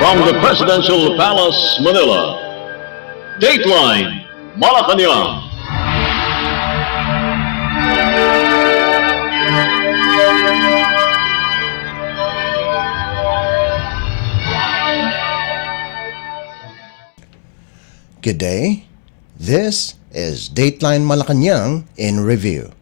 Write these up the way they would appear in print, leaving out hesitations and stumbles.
From the Presidential Palace, Manila, Dateline Malacañang. Good day. This is Dateline Malacañang in review.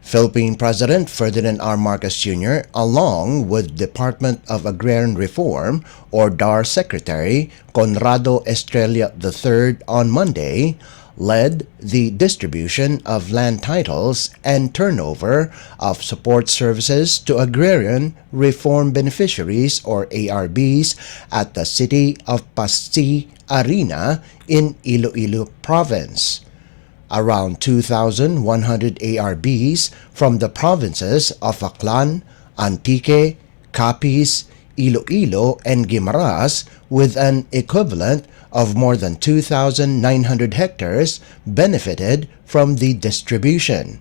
Philippine President Ferdinand R. Marcos Jr. along with Department of Agrarian Reform or DAR Secretary Conrado Estrella III on Monday led the distribution of land titles and turnover of support services to agrarian reform beneficiaries or ARBs at the city of Pasti Arena in Iloilo Province. Around 2,100 ARBs from the provinces of Aklan, Antique, Capiz, Iloilo, and Guimaras with an equivalent of more than 2,900 hectares benefited from the distribution.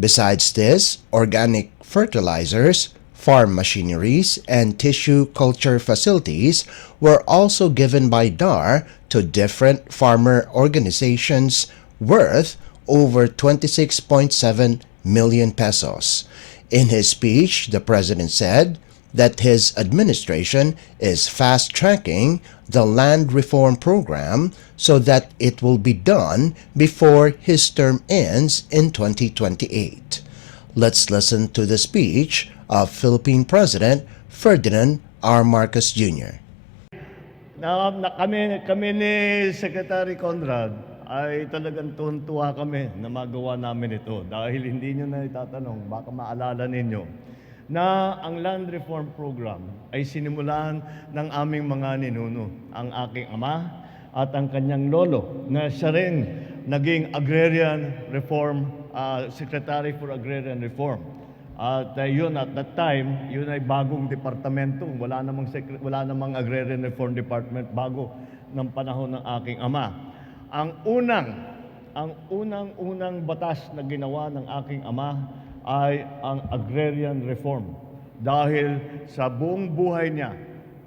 Besides this, organic fertilizers, farm machineries, and tissue culture facilities were also given by DAR to different farmer organizations worth over 26.7 million pesos. In his speech, the president said that his administration is fast-tracking the land reform program so that it will be done before his term ends in 2028. Let's listen to the speech of Philippine President Ferdinand R. Marcos Jr. Kami ni Secretary Conrad ay talagang tuwa kami na magawa namin ito dahil hindi nyo na itatanong, baka maalala ninyo na ang Land Reform Program ay sinimulan ng aming mga ninuno, ang aking ama at ang kanyang lolo na siya rin naging Agrarian Reform, Secretary for Agrarian Reform. At yun, at that time, yun ay bagong departamento. Wala namang Agrarian Reform Department bago ng panahon ng aking ama. Ang unang batas na ginawa ng aking ama ay ang Agrarian Reform. Dahil sa buong buhay niya,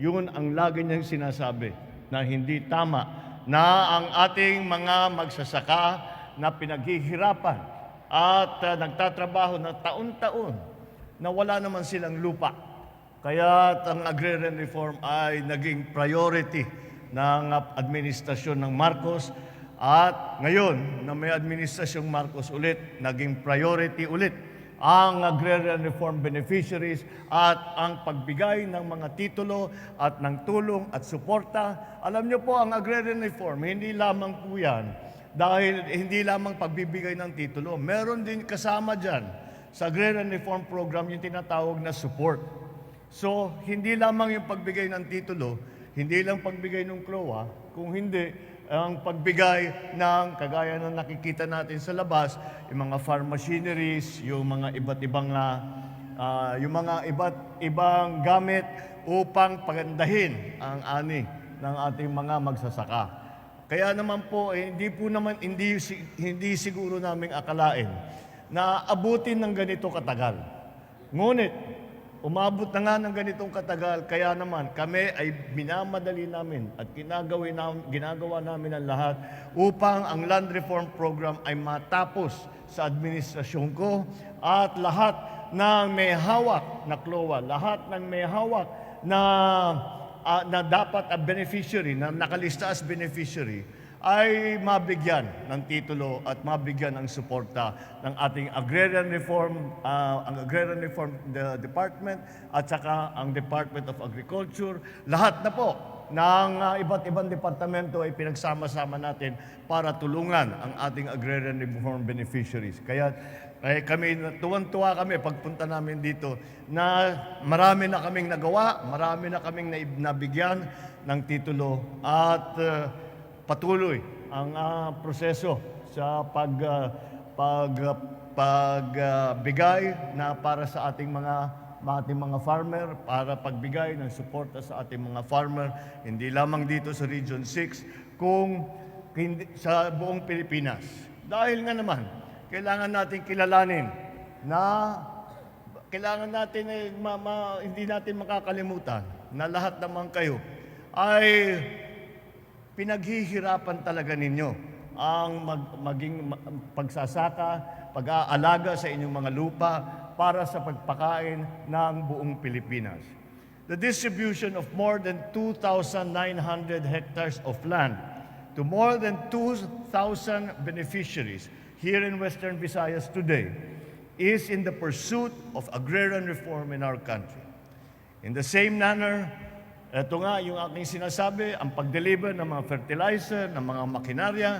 yun ang lagi niyang sinasabi na hindi tama na ang ating mga magsasaka na pinaghihirapan at nagtatrabaho na taon-taon na wala naman silang lupa. Kaya ang Agrarian Reform ay naging priority ng administrasyon ng Marcos. At ngayon, na may administrasyong Marcos ulit, naging priority ulit ang Agrarian Reform beneficiaries at ang pagbigay ng mga titulo at ng tulong at suporta. Alam niyo po, ang Agrarian Reform, hindi lamang po yan dahil hindi lamang pagbibigay ng titulo. Meron din kasama dyan sa Agrarian Reform Program yung tinatawag na support. So, hindi lamang yung pagbigay ng titulo, hindi lang pagbigay ng CLOA, kung hindi ang pagbigay ng kagaya ng nakikita natin sa labas, yung mga farm machineries, yung mga iba't ibang gamit upang pagandahin ang ani ng ating mga magsasaka. Kaya naman po, hindi siguro naming akalain na abutin ng ganito katagal. Ngunit, umabot na nga ng ganitong katagal, kaya naman kami ay minamadali namin at ginagawa namin ang lahat upang ang Land Reform Program ay matapos sa administrasyon ko at lahat ng may hawak na CLOA, lahat ng may hawak na dapat a beneficiary, na nakalista as beneficiary, ay mabigyan ng titulo at mabigyan ng suporta ng ating Agrarian Reform, ang Agrarian Reform Department at saka ang Department of Agriculture. Lahat na po ng iba't ibang departamento ay pinagsama-sama natin para tulungan ang ating Agrarian Reform beneficiaries. Kaya kami, tuwan-tuwa kami pagpunta namin dito na marami na kaming nagawa, marami na kaming nabigyan ng titulo at patuloy ang proseso sa pagbigay na para sa ating mga farmer, para pagbigay ng suporta sa ating mga farmer, hindi lamang dito sa Region 6, kung sa buong Pilipinas. Dahil nga naman, kailangan natin kilalanin na kailangan natin hindi natin makakalimutan na lahat naman kayo ay pinaghihirapan talaga ninyo ang maging pagsasaka, pag-aalaga sa inyong mga lupa para sa pagpakain ng buong Pilipinas. The distribution of more than 2,900 hectares of land to more than 2,000 beneficiaries here in Western Visayas today is in the pursuit of agrarian reform in our country. In the same manner, ito nga yung aking sinasabi, ang pag-deliver ng mga fertilizer, ng mga makinarya,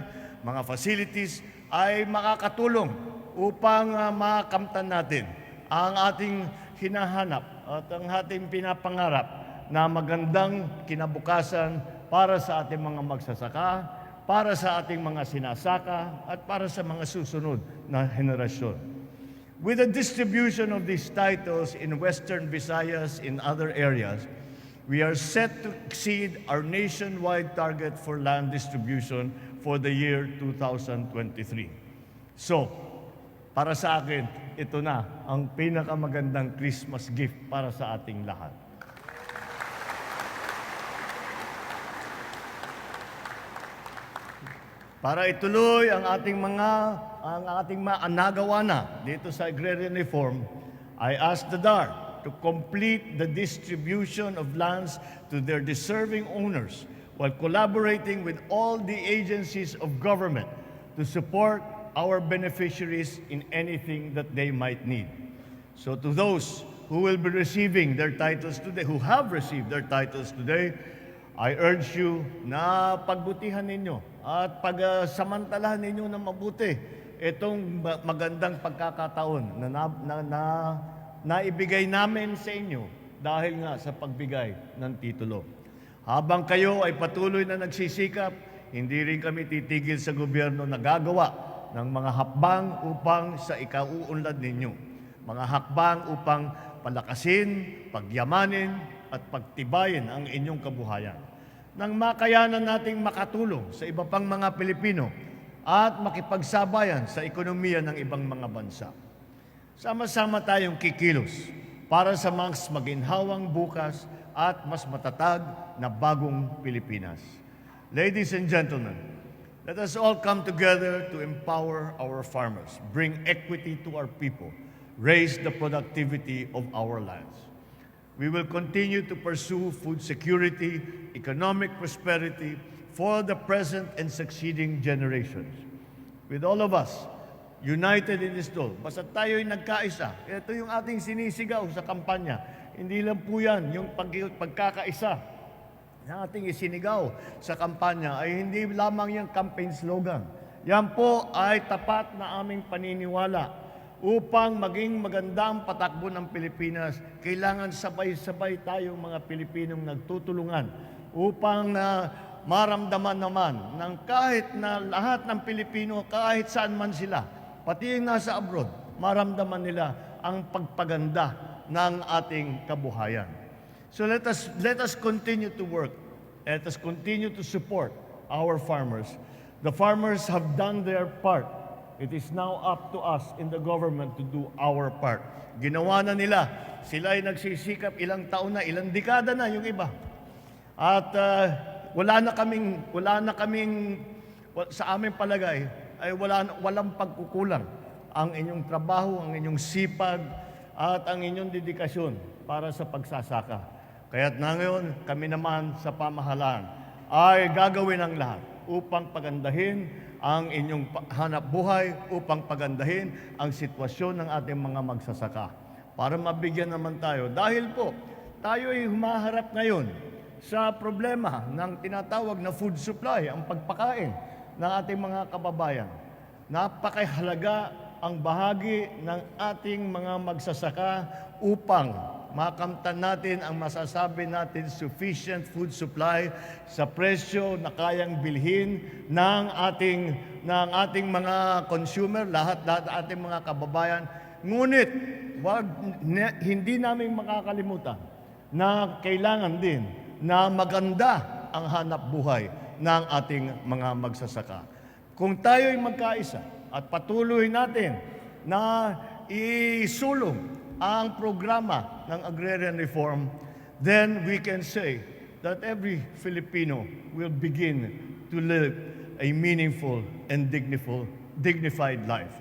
mga facilities ay makakatulong upang makamtan natin ang ating hinahanap at ang ating pinapangarap na magandang kinabukasan para sa ating mga magsasaka, para sa ating mga sinasaka, at para sa mga susunod na henerasyon. With the distribution of these titles in Western Visayas in other areas, we are set to exceed our nationwide target for land distribution for the year 2023. So, para sa akin, ito na ang pinakamagandang Christmas gift para sa ating lahat. Para ituloy ang ating mga nagawa na dito sa agrarian reform, I ask the DAR to complete the distribution of lands to their deserving owners while collaborating with all the agencies of government to support our beneficiaries in anything that they might need. So to those who will be receiving their titles today, who have received their titles today, I urge you na pagbutihan ninyo at pagsamantalahan ninyo na mabuti itong magandang pagkakataon na naibigay namin sa inyo dahil nga sa pagbigay ng titulo. Habang kayo ay patuloy na nagsisikap, hindi rin kami titigil sa gobyerno na gagawa ng mga hakbang upang sa ikauunlad ninyo. Mga hakbang upang palakasin, pagyamanin, at pagtibayin ang inyong kabuhayan. Nang makayanan nating makatulong sa iba pang mga Pilipino at makipagsabayan sa ekonomiya ng ibang mga bansa. Sama-sama tayong kikilos para sa mas maginhawang bukas at mas matatag na bagong Pilipinas. Ladies and gentlemen, let us all come together to empower our farmers, bring equity to our people, raise the productivity of our lands. We will continue to pursue food security, economic prosperity for the present and succeeding generations. With all of us united in this goal, basta tayo'y nagkaisa. Ito yung ating sinisigaw sa kampanya. Hindi lang po yan, yung pagkakaisa na ating isinigaw sa kampanya ay hindi lamang yung campaign slogan. Yan po ay tapat na aming paniniwala. Upang maging maganda ang patakbo ng Pilipinas, kailangan sabay-sabay tayong mga Pilipinong nagtutulungan upang maramdaman naman ng kahit na lahat ng Pilipino, kahit saan man sila, pati yung nasa abroad, maramdaman nila ang pagpaganda ng ating kabuhayan. So let us continue to work. Let us continue to support our farmers. The farmers have done their part. It is now up to us in the government to do our part. Ginawa na nila. Sila ay nagsisikap ilang taon na, ilang dekada na yung iba. At wala na kaming sa aming palagay ay walang pagkukulang ang inyong trabaho, ang inyong sipag at ang inyong dedikasyon para sa pagsasaka. Kaya't na ngayon kami naman sa pamahalaan ay gagawin ang lahat upang pagandahin ang inyong hanap buhay, upang pagandahin ang sitwasyon ng ating mga magsasaka. Para mabigyan naman tayo. Dahil po, tayo ay humaharap ngayon sa problema ng tinatawag na food supply, ang pagpakain ng ating mga kababayan. Napakahalaga ang bahagi ng ating mga magsasaka upang makamtan natin ang masasabi natin sufficient food supply sa presyo na kayang bilhin ng ating mga consumer, lahat ating mga kababayan. Ngunit hindi namin makakalimutan na kailangan din na maganda ang hanap buhay ng ating mga magsasaka. Kung tayo'y magkaisa at patuloy natin na isulong ang programa ng agrarian reform, then we can say that every Filipino will begin to live a meaningful and dignified life.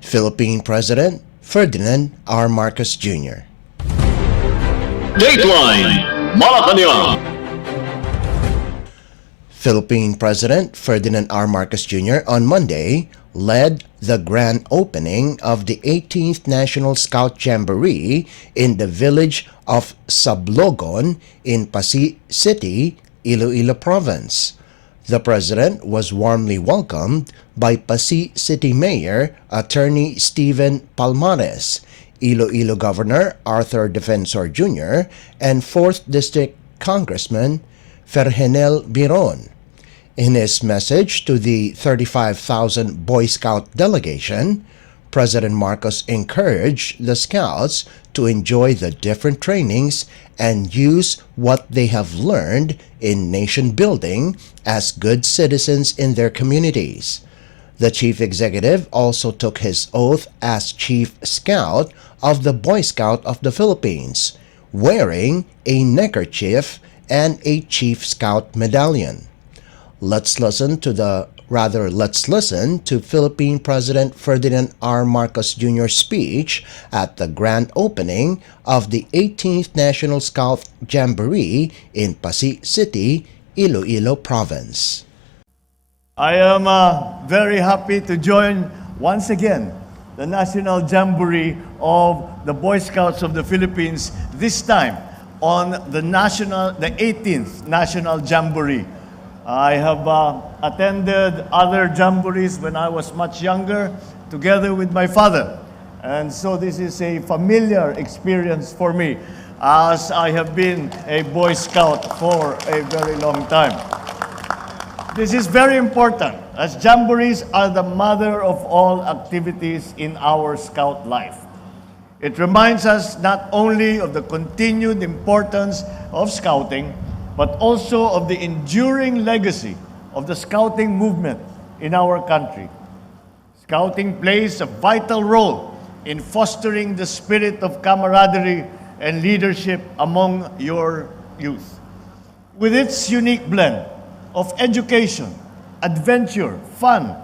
Philippine President Ferdinand R. Marcos Jr. Dateline Malacañang. Philippine President Ferdinand R. Marcos Jr. on Monday led the grand opening of the 18th National Scout Jamboree in the village of Sablogon in Pasig City, Iloilo Province. The President was warmly welcomed by Pasig City Mayor Attorney Stephen Palmares, Iloilo Governor Arthur Defensor Jr., and 4th District Congressman Ferhenel Biron. In his message to the 35,000 Boy Scout delegation, President Marcos encouraged the Scouts to enjoy the different trainings and use what they have learned in nation building as good citizens in their communities. The Chief Executive also took his oath as Chief Scout of the Boy Scout of the Philippines, wearing a neckerchief and a Chief Scout medallion. Let's listen to Philippine President Ferdinand R. Marcos Jr.'s speech at the grand opening of the 18th National Scout Jamboree in Pasig City, Iloilo Province. I am very happy to join once again the National Jamboree of the Boy Scouts of the Philippines, this time on the 18th National Jamboree. I have attended other jamborees when I was much younger, together with my father. And so this is a familiar experience for me, as I have been a Boy Scout for a very long time. This is very important, as jamborees are the mother of all activities in our Scout life. It reminds us not only of the continued importance of Scouting, but also of the enduring legacy of the Scouting movement in our country. Scouting plays a vital role in fostering the spirit of camaraderie and leadership among your youth. With its unique blend of education, adventure, fun,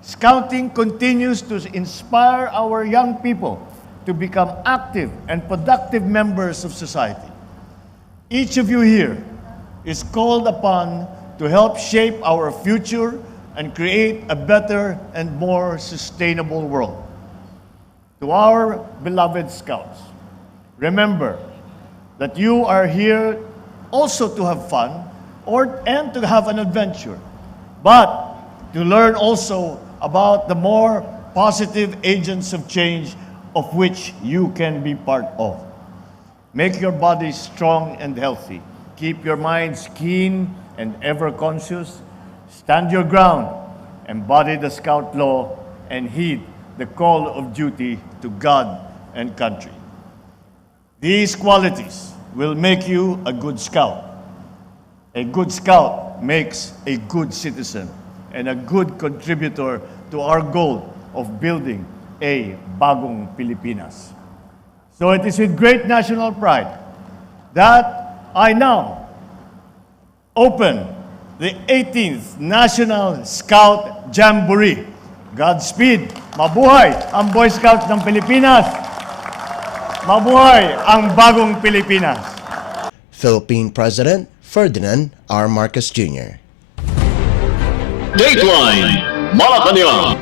Scouting continues to inspire our young people to become active and productive members of society. Each of you here is called upon to help shape our future and create a better and more sustainable world. To our beloved Scouts, remember that you are here also to have fun and to have an adventure, but to learn also about the more positive agents of change of which you can be part of. Make your bodies strong and healthy. Keep your minds keen and ever conscious. Stand your ground, embody the Scout law, and heed the call of duty to God and country. These qualities will make you a good Scout. A good Scout makes a good citizen and a good contributor to our goal of building a bagong Pilipinas. So it is with great national pride that I now open the 18th National Scout Jamboree. Godspeed! Mabuhay ang Boy Scouts ng Pilipinas! Mabuhay ang bagong Pilipinas! Philippine President Ferdinand R. Marcos Jr. Dateline Malacañang.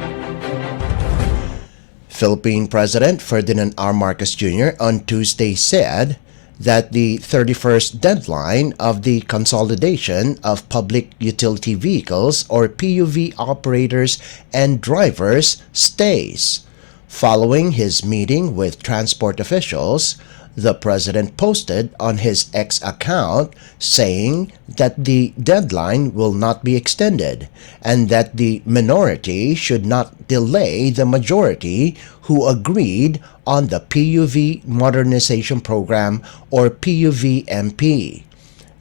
Philippine President Ferdinand R. Marcos Jr. on Tuesday said that the 31st deadline of the Consolidation of Public Utility Vehicles, or PUV operators and drivers, stays. Following his meeting with transport officials, the President posted on his X account saying that the deadline will not be extended and that the minority should not delay the majority who agreed on the PUV Modernization Program, or PUV-MP.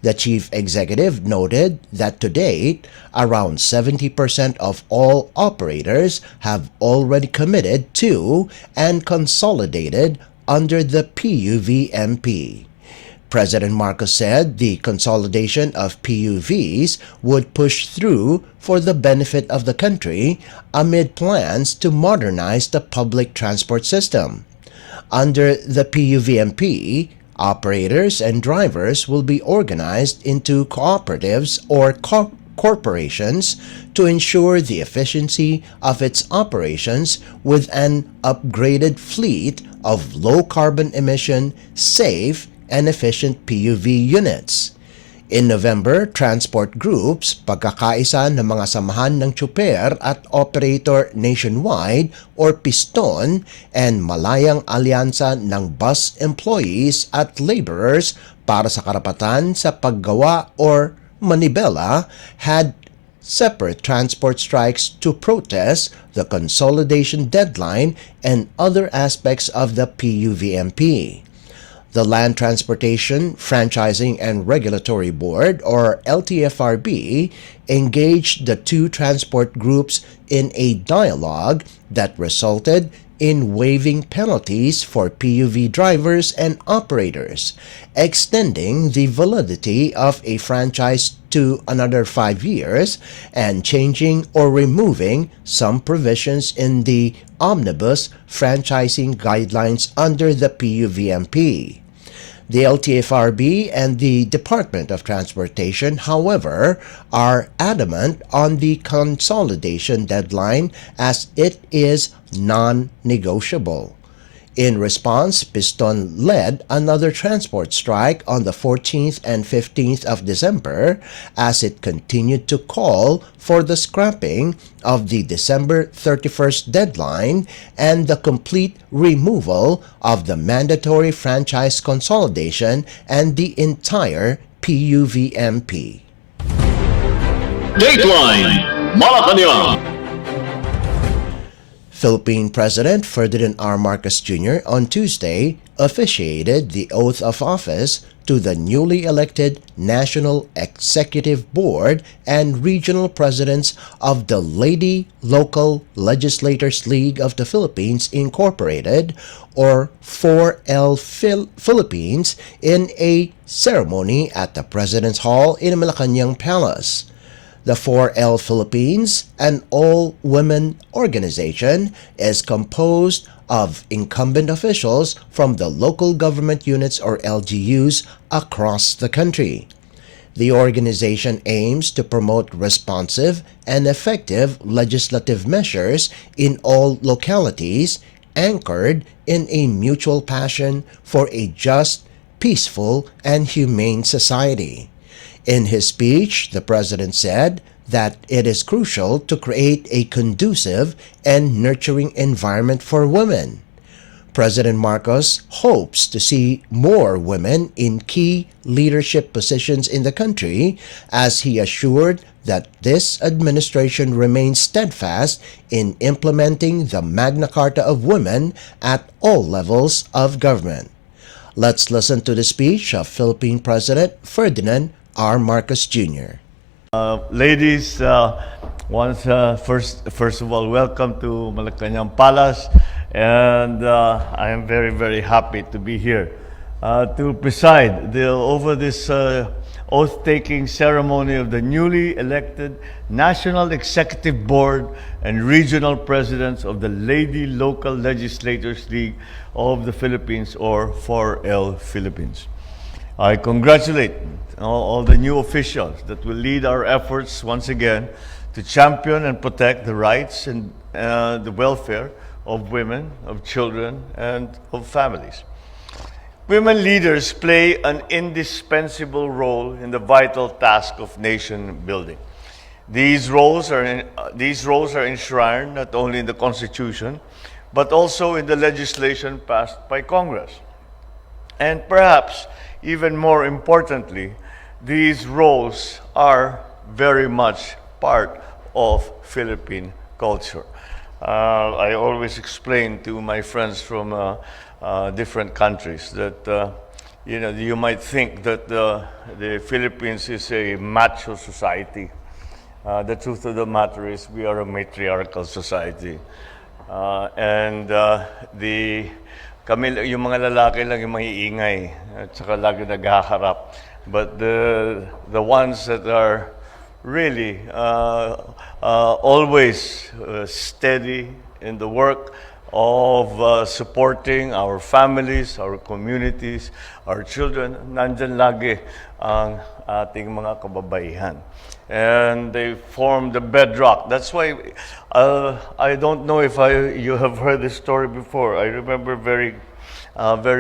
The chief executive noted that to date, around 70% of all operators have already committed to and consolidated under the PUV-MP. President Marcos said the consolidation of PUVs would push through for the benefit of the country amid plans to modernize the public transport system. Under the PUVMP, operators and drivers will be organized into cooperatives or corporations to ensure the efficiency of its operations with an upgraded fleet of low-carbon emission, safe, and efficient PUV units. In November, transport groups, pagkakaisa ng mga samahan ng tsuper at operator nationwide or PISTON and Malayang Alyansa ng bus employees at laborers para sa karapatan sa paggawa or manibela had separate transport strikes to protest the consolidation deadline and other aspects of the PUVMP. The Land Transportation, Franchising and Regulatory Board, or LTFRB, engaged the two transport groups in a dialogue that resulted in waiving penalties for PUV drivers and operators, extending the validity of a franchise to another 5 years, and changing or removing some provisions in the Omnibus Franchising Guidelines under the PUVMP. The LTFRB and the Department of Transportation, however, are adamant on the consolidation deadline as it is non-negotiable. In response, Piston led another transport strike on the 14th and 15th of December as it continued to call for the scrapping of the December 31st deadline and the complete removal of the mandatory franchise consolidation and the entire PUVMP. Dateline Malacañang. Philippine President Ferdinand R. Marcos Jr. on Tuesday officiated the oath of office to the newly elected National Executive Board and regional presidents of the Lady Local Legislators League of the Philippines Incorporated, or 4L Philippines, in a ceremony at the President's Hall in Malacañang Palace. The 4L Philippines, an all-women organization, is composed of incumbent officials from the local government units or LGUs across the country. The organization aims to promote responsive and effective legislative measures in all localities, anchored in a mutual passion for a just, peaceful, and humane society. In his speech, the President said that it is crucial to create a conducive and nurturing environment for women. President Marcos hopes to see more women in key leadership positions in the country, as he assured that this administration remains steadfast in implementing the Magna Carta of women at all levels of government. Let's listen to the speech of Philippine President Ferdinand R. Marcos Jr. Ladies, first of all, welcome to Malacañang Palace, and I am very, very happy to be here to preside over this oath-taking ceremony of the newly elected National Executive Board and Regional Presidents of the Lady Local Legislators League of the Philippines, or 4L Philippines. I congratulate all the new officials that will lead our efforts once again to champion and protect the rights and the welfare of women, of children, and of families. Women leaders play an indispensable role in the vital task of nation building. These roles are enshrined not only in the Constitution, but also in the legislation passed by Congress. And perhaps even more importantly, these roles are very much part of Philippine culture. I always explain to my friends from different countries that you might think that the Philippines is a macho society. The truth of the matter is we are a matriarchal society, and the yung mga lalaki lang yung maiingay at saka lagi naghaharap. But the ones that are really always steady in the work of supporting our families, our communities, our children, nandyan lagi ang ating mga kababaihan. And they form the bedrock. That's why I don't know if you have heard this story before. I remember very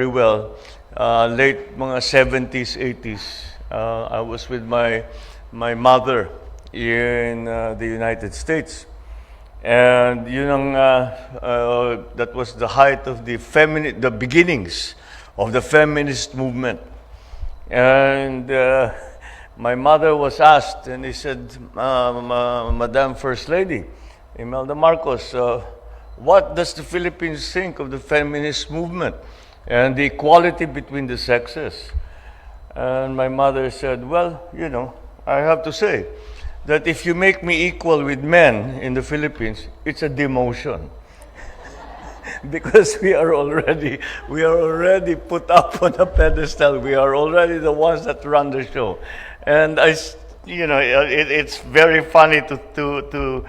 well. Late mga 70s, 80s, I was with my mother in the United States. And yun ang, that was the height of the beginnings of the feminist movement. And my mother was asked, and he said, Madam First Lady, Imelda Marcos, what does the Philippines think of the feminist movement and the equality between the sexes? And my mother said, well, you know, I have to say that if you make me equal with men in the Philippines, it's a demotion. Because we are already put up on a pedestal. We are already the ones that run the show. And it's very funny to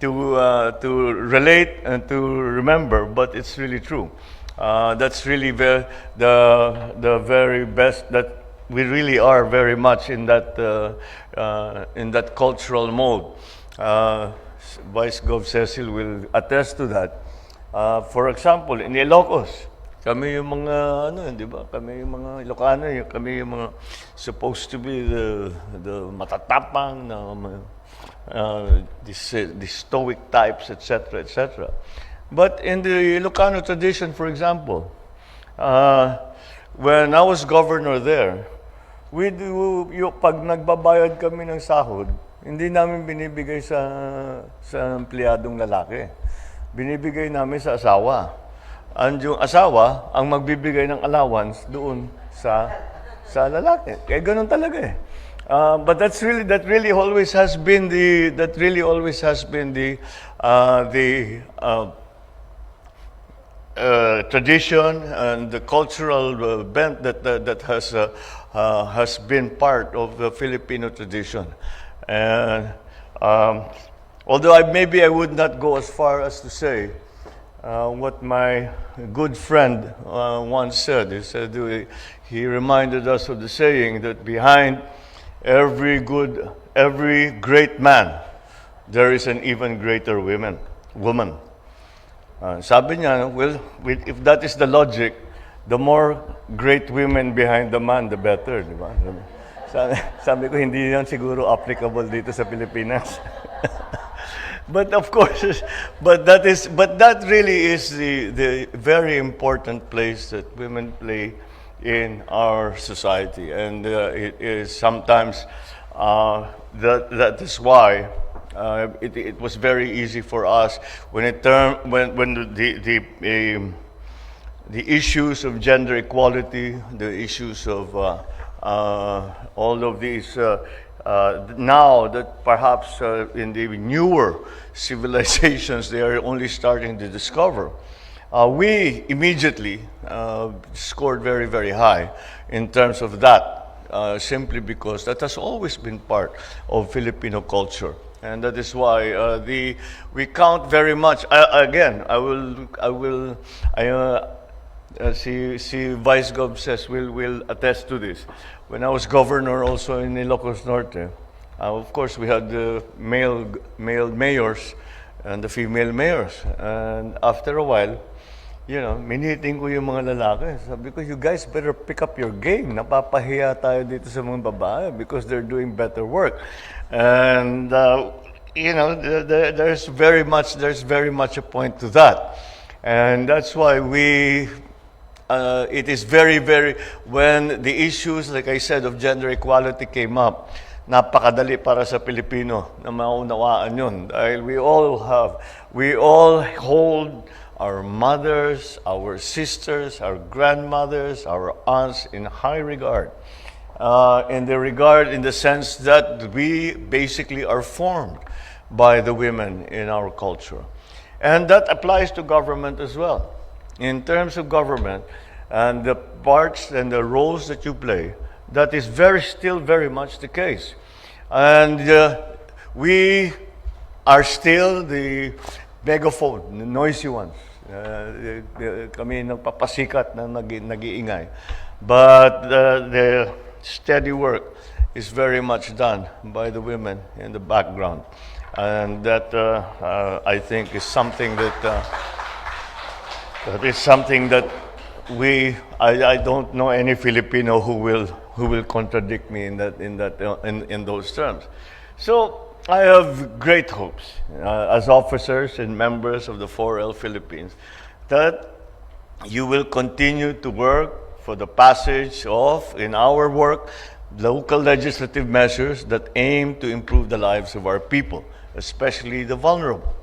relate and to remember, but it's really true. That's really the very best, that we really are very much in that cultural mode. Vice Gov Cecil will attest to that. For example, in Ilocos, kami yung mga di ba? Kami yung mga Ilocano, kami yung mga supposed to be the matatapang the stoic types, etc., etc. But in the Ilocano tradition, for example, when I was governor there, pag nagbabayad kami ng sahod, hindi namin binibigay sa empleyadong lalaki. Binibigay namin sa asawa. And yung asawa ang magbibigay ng allowance doon sa lalaki. Kaya ganun talaga eh. But that really always has been the tradition and the cultural bent that has been part of the Filipino tradition. And although maybe I would not go as far as to say what my good friend once said. He reminded us of the saying that behind every great man, there is an even greater woman. Sabi niya, well, if that is the logic, the more great women behind the man, the better, di ba? Sabi ko, hindi yan siguro applicable dito sa Pilipinas. But of course, that really is the very important place that women play in our society, and it is sometimes that is why it was very easy for us when the issues of gender equality, the issues of all of these. Now that perhaps in the newer civilizations they are only starting to discover, we immediately scored very, very high in terms of that, simply because that has always been part of Filipino culture. And that is why we count very much. See, Vice Gov says will attest to this. When I was governor also in Ilocos Norte, of course we had the male mayors and the female mayors. And after a while, miniting ko yung mga lalaki. Sabi ko, you guys better pick up your game. Napapahiya tayo dito sa mga babae because they're doing better work. And there's very much a point to that. And that's why it is very, very, when the issues, like I said, of gender equality came up, napakadali para sa Pilipino na maunawaan yun. Dahil we all hold our mothers, our sisters, our grandmothers, our aunts in high regard. In the sense that we basically are formed by the women in our culture. And that applies to government as well. in terms of government and the parts and the roles that you play, that is still very much the case. And we are still the megaphone, the noisy ones. Kami nagpapasikat na nag-iingay. But the steady work is very much done by the women in the background. And that I think is something that I don't know any Filipino who will contradict me in those terms. So I have great hopes as officers and members of the 4L Philippines that you will continue to work for the passage of, in our work, local legislative measures that aim to improve the lives of our people, especially the vulnerable.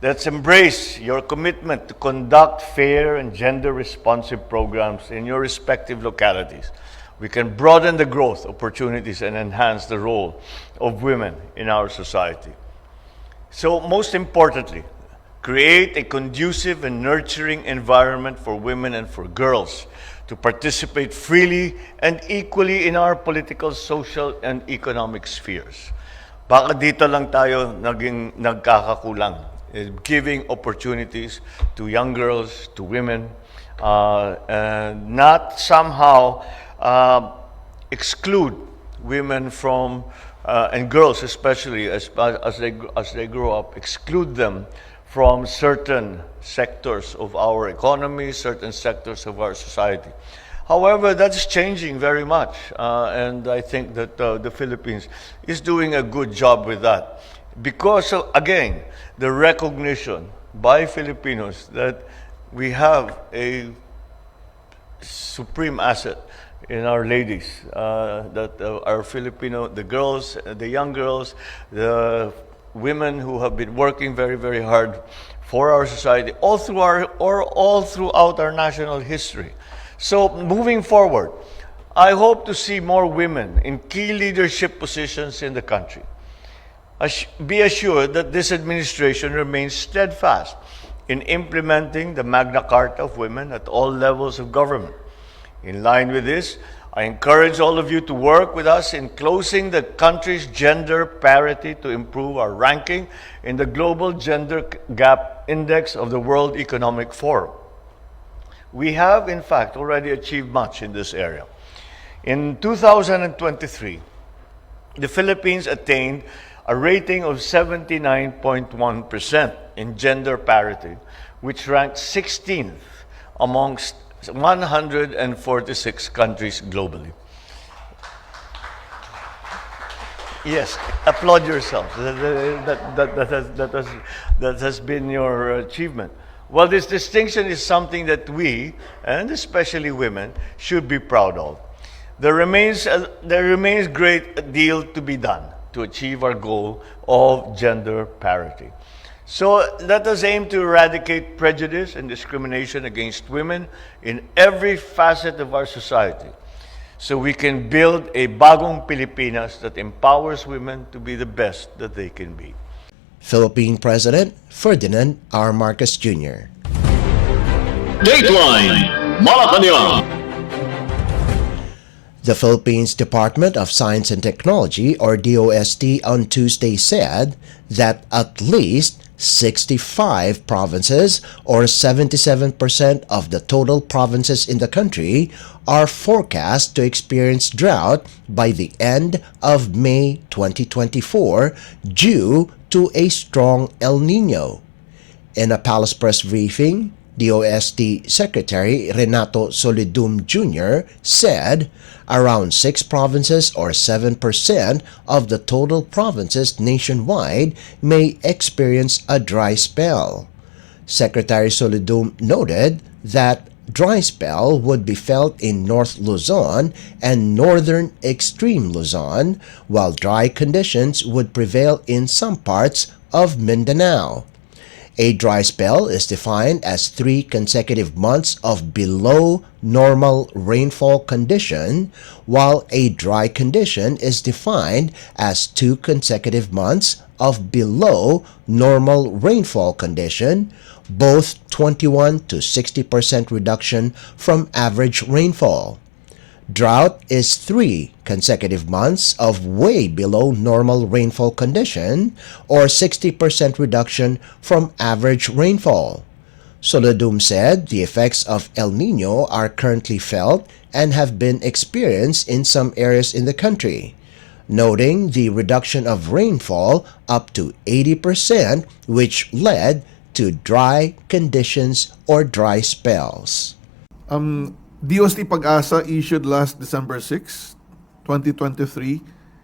Let's embrace your commitment to conduct fair and gender-responsive programs in your respective localities. We can broaden the growth opportunities and enhance the role of women in our society. So, most importantly, create a conducive and nurturing environment for women and for girls to participate freely and equally in our political, social, and economic spheres. Baka dito lang tayo nagkakakulang, giving opportunities to young girls, to women, and not somehow exclude women from, and girls especially, as they grow up, exclude them from certain sectors of our economy, certain sectors of our society. However, that's changing very much, and I think that the Philippines is doing a good job with that. Because of, again, the recognition by Filipinos that we have a supreme asset in our ladies, that our Filipino, the girls, the young girls, the women who have been working very, very hard for our society, all throughout our national history. So moving forward, I hope to see more women in key leadership positions in the country. Be assured that this administration remains steadfast in implementing the Magna Carta of women at all levels of government. In line with this, I encourage all of you to work with us in closing the country's gender parity to improve our ranking in the Global Gender Gap Index of the World Economic Forum. We have, in fact, already achieved much in this area. In 2023, the Philippines attained a rating of 79.1% in gender parity, which ranked 16th amongst 146 countries globally. Yes, applaud yourself. That has been your achievement. Well, this distinction is something that we, and especially women, should be proud of. There remains great deal to be done to achieve our goal of gender parity. So let us aim to eradicate prejudice and discrimination against women in every facet of our society, so we can build a bagong Pilipinas that empowers women to be the best that they can be. Philippine President Ferdinand R. Marcos Jr. Dateline Malacañang. The Philippines Department of Science and Technology, or DOST, on Tuesday said that at least 65 provinces, or 77% of the total provinces in the country, are forecast to experience drought by the end of May 2024 due to a strong El Nino. In a Palace press briefing, DOST Secretary Renato Solidum Jr. said around 6 provinces or 7% of the total provinces nationwide may experience a dry spell. Secretary Solidum noted that dry spell would be felt in North Luzon and Northern Extreme Luzon, while dry conditions would prevail in some parts of Mindanao. A dry spell is defined as 3 consecutive months of below normal rainfall condition, while a dry condition is defined as 2 consecutive months of below normal rainfall condition, both 21 to 60% reduction from average rainfall. Drought is 3 consecutive months of way below normal rainfall condition or 60% reduction from average rainfall. Solodum said the effects of El Nino are currently felt and have been experienced in some areas in the country, noting the reduction of rainfall up to 80%, which led to dry conditions or dry spells. DOST Pag-asa issued last December 6, 2023,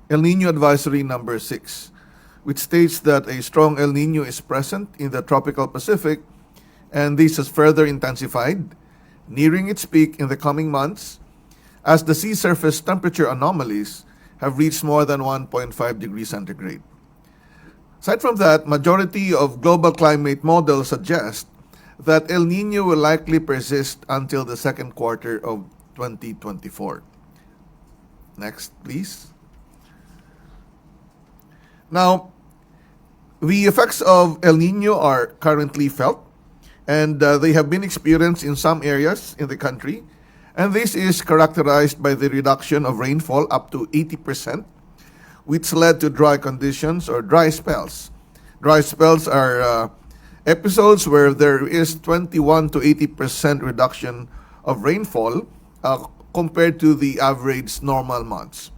El Nino Advisory Number 6, which states that a strong El Nino is present in the tropical Pacific, and this has further intensified, nearing its peak in the coming months, as the sea surface temperature anomalies have reached more than 1.5 degrees centigrade. Aside from that, majority of global climate models suggest that El Nino will likely persist until the second quarter of 2024. Next, please. Now, the effects of El Nino are currently felt, and they have been experienced in some areas in the country, and this is characterized by the reduction of rainfall up to 80%, which led to dry conditions or dry spells. Dry spells are episodes where there is 21 to 80% reduction of rainfall compared to the average normal months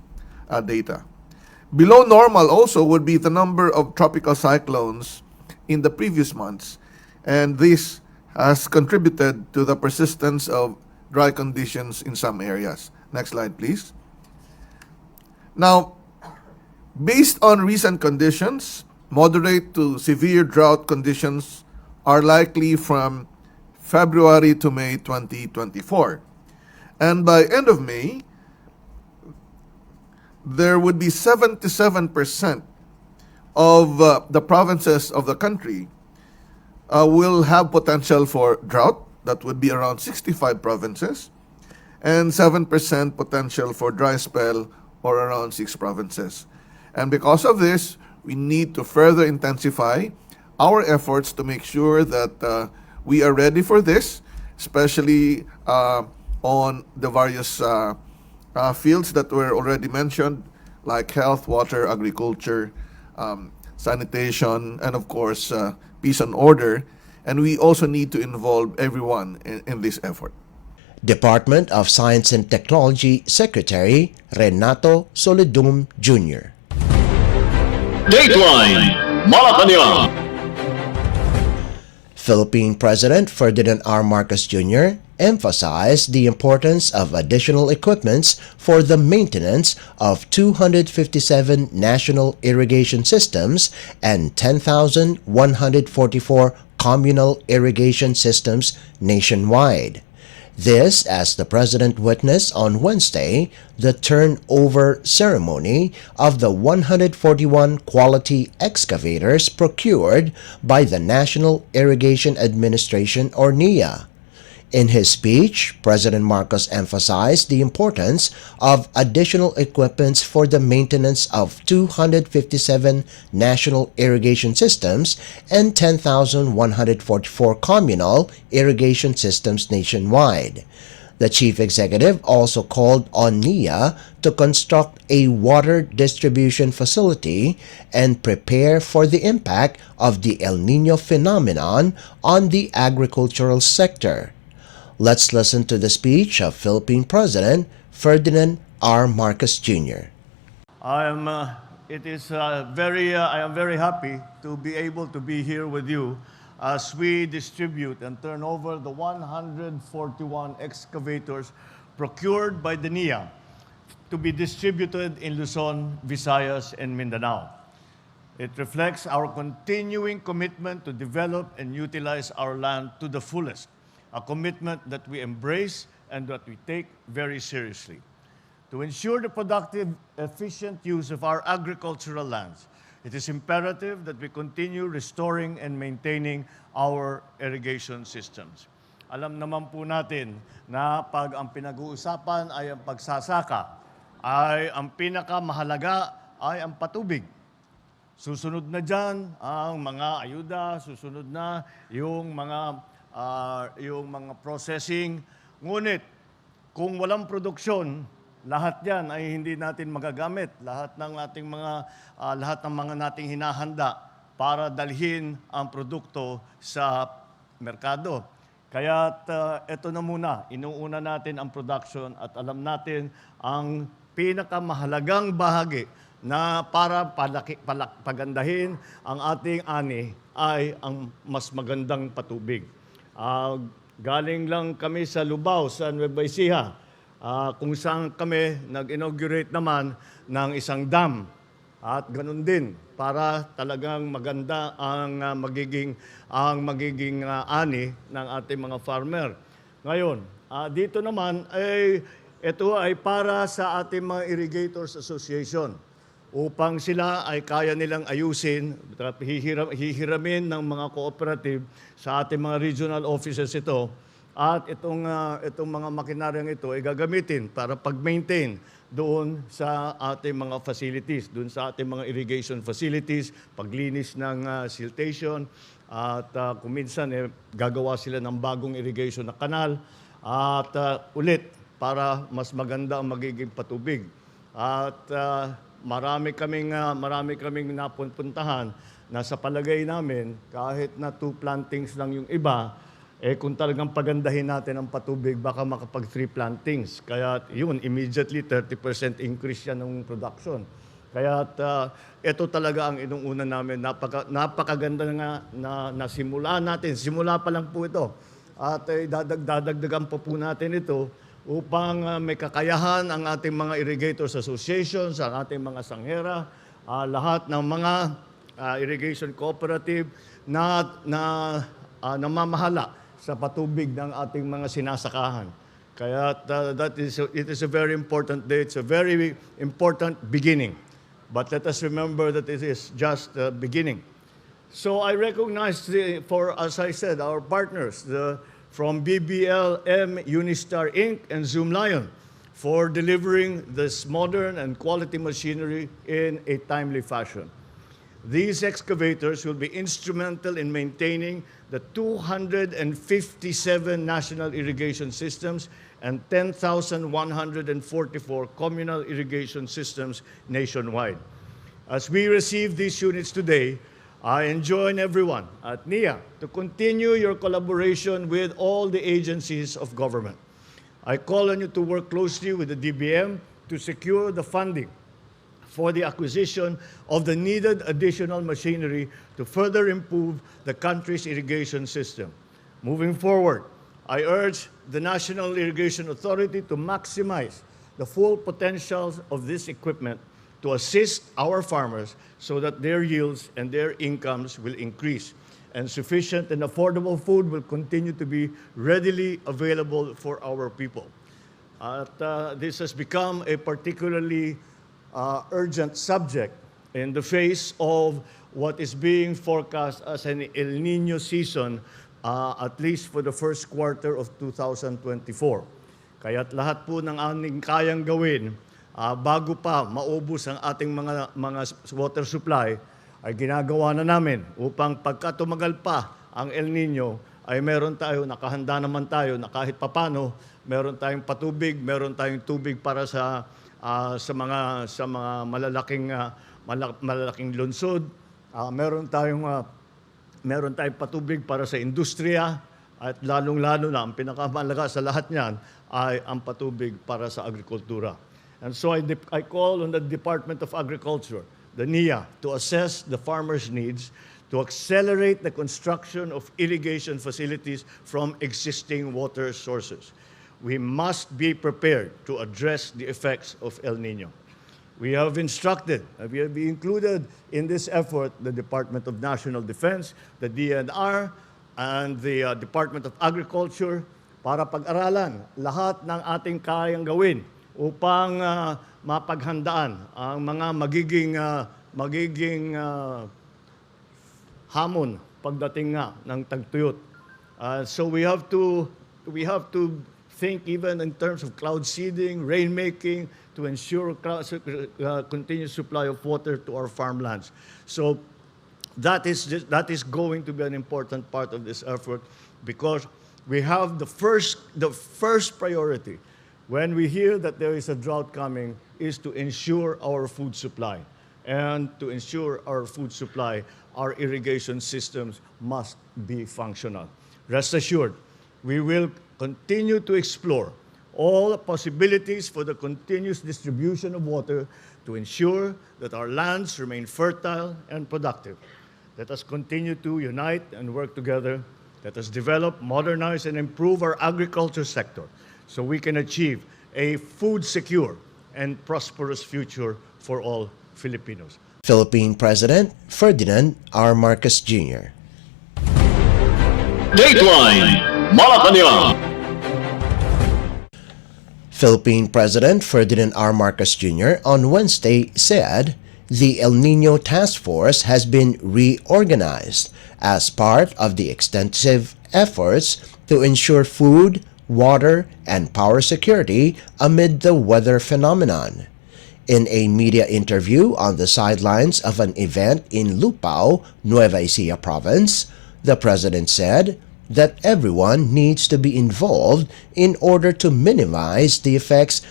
data. Below normal also would be the number of tropical cyclones in the previous months, and this has contributed to the persistence of dry conditions in some areas. Next slide, please. Now, based on recent conditions, moderate to severe drought conditions are likely from February to May 2024. And by end of May, there would be 77% of the provinces of the country will have potential for drought. That would be around 65 provinces, and 7% potential for dry spell, or around 6 provinces. And because of this, we need to further intensify our efforts to make sure that we are ready for this, especially on the various fields that were already mentioned, like health, water, agriculture, sanitation, and of course, peace and order. And we also need to involve everyone in this effort. Department of Science and Technology Secretary Renato Solidum Jr. Dateline Malacañang. Philippine President Ferdinand R. Marcos Jr. emphasized the importance of additional equipments for the maintenance of 257 national irrigation systems and 10,144 communal irrigation systems nationwide. This as the President witnessed on Wednesday the turnover ceremony of the 141 quality excavators procured by the National Irrigation Administration or NIA. In his speech, President Marcos emphasized the importance of additional equipments for the maintenance of 257 national irrigation systems and 10,144 communal irrigation systems nationwide. The chief executive also called on NIA to construct a water distribution facility and prepare for the impact of the El Nino phenomenon on the agricultural sector. Let's listen to the speech of Philippine President Ferdinand R. Marcos Jr. I am very happy to be able to be here with you as we distribute and turn over the 141 excavators procured by the NIA to be distributed in Luzon, Visayas, and Mindanao. It reflects our continuing commitment to develop and utilize our land to the fullest, a commitment that we embrace and that we take very seriously. To ensure the productive, efficient use of our agricultural lands, It is imperative that we continue restoring and maintaining our irrigation systems. Alam naman po natin na pag ang pinag-uusapan ay ang pagsasaka, ay ang pinakamahalaga ay ang patubig. Susunod na dyan ang mga ayuda, susunod na yung mga processing. Ngunit kung walang produksyon, lahat yan ay hindi natin magagamit. Lahat ng mga nating hinahanda para dalhin ang produkto sa merkado. Kaya ito na muna, inuuna natin ang production at alam natin ang pinakamahalagang bahagi na para pagandahin ang ating ani ay ang mas magandang patubig. Galing lang kami sa Lubao, sa Nueva Ecija, kung saan kami nag-inaugurate naman ng isang dam. At ganun din, para talagang maganda ang magiging ani ng ating mga farmer. Ngayon, dito naman, ito ay para sa ating mga Irrigators Association upang sila ay kaya nilang ayusin, hihiramin ng mga cooperative sa ating mga regional offices ito. At itong mga makinaryang ito ay gagamitin para pag-maintain doon sa ating mga facilities, doon sa ating mga irrigation facilities, paglinis ng siltation, at kung minsan gagawa sila ng bagong irrigation na kanal, at ulit para mas maganda ang magiging patubig. At marami kaming napuntahan na sa palagay namin, kahit na 2 plantings lang yung iba, kung talagang pagandahin natin ang patubig, baka makapag 3 plantings. Kaya yun, immediately 30% increase yan ng production. Kaya ito talaga ang inuuna namin. Napakaganda nga na simula natin. Simula pa lang po ito. At dadagdagan pa po natin ito upang may kakayahan ang ating mga irrigators associations, ang ating mga sanghera, lahat ng mga irrigation cooperative na namamahala sa patubig ng ating mga sinasakahan. Kaya it is a very important day. It's a very important beginning. But let us remember that it is just the beginning. So I recognize, as I said, our partners from BBLM, Unistar Inc., and Zoom Lion for delivering this modern and quality machinery in a timely fashion. These excavators will be instrumental in maintaining the 257 national irrigation systems and 10,144 communal irrigation systems nationwide. As we receive these units today, I enjoin everyone at NIA to continue your collaboration with all the agencies of government. I call on you to work closely with the DBM to secure the funding for the acquisition of the needed additional machinery to further improve the country's irrigation system. Moving forward, I urge the National Irrigation Authority to maximize the full potentials of this equipment to assist our farmers so that their yields and their incomes will increase and sufficient and affordable food will continue to be readily available for our people. This has become a particularly urgent subject in the face of what is being forecast as an El Nino season, at least for the first quarter of 2024. Kaya't lahat po ng aming kayang gawin bago pa maubos ang ating mga water supply ay ginagawa na namin upang pagka tumagal pa ang El Nino ay meron tayo, nakahanda naman tayo na kahit papano meron tayong patubig, meron tayong tubig para sa mga malalaking lungsod, meron tayong patubig para sa industriya, at lalong-lalo na ang pinakamalaga sa lahat niyan ay ang patubig para sa agrikultura. And so I call on the Department of Agriculture, the NIA, to assess the farmers' needs, to accelerate the construction of irrigation facilities from existing water sources. We must be prepared to address the effects of El Nino. We have included in this effort the Department of National Defense, the DNR, and the Department of Agriculture para pag-aralan lahat ng ating kayang gawin upang mapaghandaan ang mga magiging hamon pagdating nga ng tagtuyot. So we have to think even in terms of cloud seeding, rainmaking, to ensure continuous supply of water to our farmlands. So that is going to be an important part of this effort, because we have the first priority when we hear that there is a drought coming is to ensure our food supply. And to ensure our food supply, our irrigation systems must be functional. Rest assured, we will continue to explore all the possibilities for the continuous distribution of water to ensure that our lands remain fertile and productive. Let us continue to unite and work together. Let us develop, modernize, and improve our agriculture sector so we can achieve a food secure and prosperous future for all Filipinos. Philippine President Ferdinand R. Marcos Jr. Dateline Malacañang. Philippine President Ferdinand R. Marcos Jr. on Wednesday said the El Nino Task Force has been reorganized as part of the extensive efforts to ensure food, water, and power security amid the weather phenomenon. In a media interview on the sidelines of an event in Lupao, Nueva Ecija Province, the president said that everyone needs to be involved in order to minimize the effects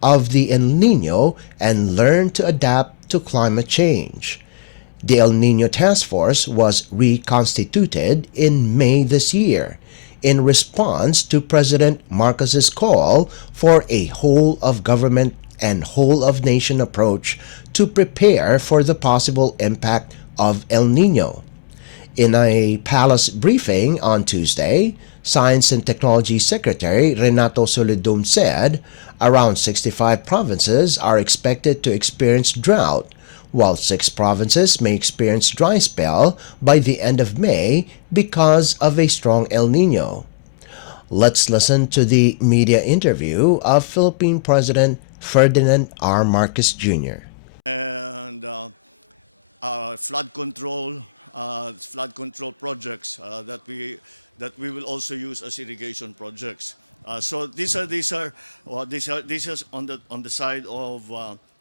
of the El Nino and learn to adapt to climate change. The El Nino Task Force was reconstituted in May this year in response to President Marcos's call for a whole-of-government and whole-of-nation approach to prepare for the possible impact of El Nino. In a palace briefing on Tuesday, Science and Technology Secretary Renato Solidum said around 65 provinces are expected to experience drought, while 6 provinces may experience dry spell by the end of May because of a strong El Nino. Let's listen to the media interview of Philippine President Ferdinand R. Marcos Jr. And flood control projects that we will also use as irrigation projects. So these are on the side of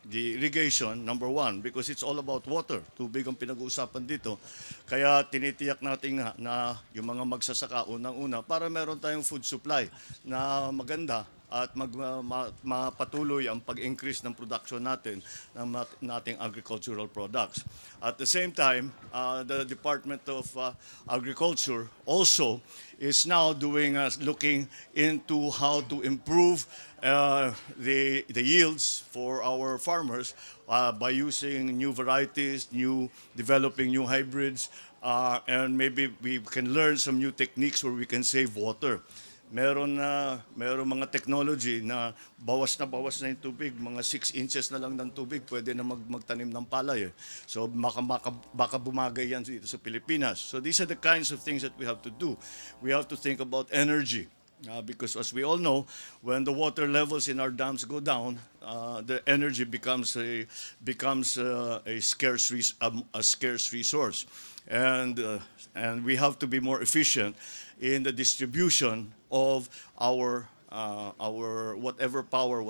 the irrigation, number one, because it's all about water. Tubig ang pinag-uusapan dito. Kaya tinitiyak natin na yung mga magsasaka unang-una para meron tayong food supply na maganda at mapatuloy ang pag-increase ng production natin ng nating agricultural products. At the same time, the Department of Agriculture also is now looking into how to improve the yields for our farmers by using new varieties, developing new hybrids, and maybe we can learn some new techniques where we can save water. Meron mga technology na bawas na yung tubig, mga 6 inches na lang ng tubig, pwede na magtanim ng palay. So baka bumagay yan dito sa Pilipinas. So these are the kinds of things that we have to do. We have to think about energy. Because as we all know, when the water levels in our dams go down, the energy becomes a scarce resource, and we have to be more efficient in the distribution of our whatever power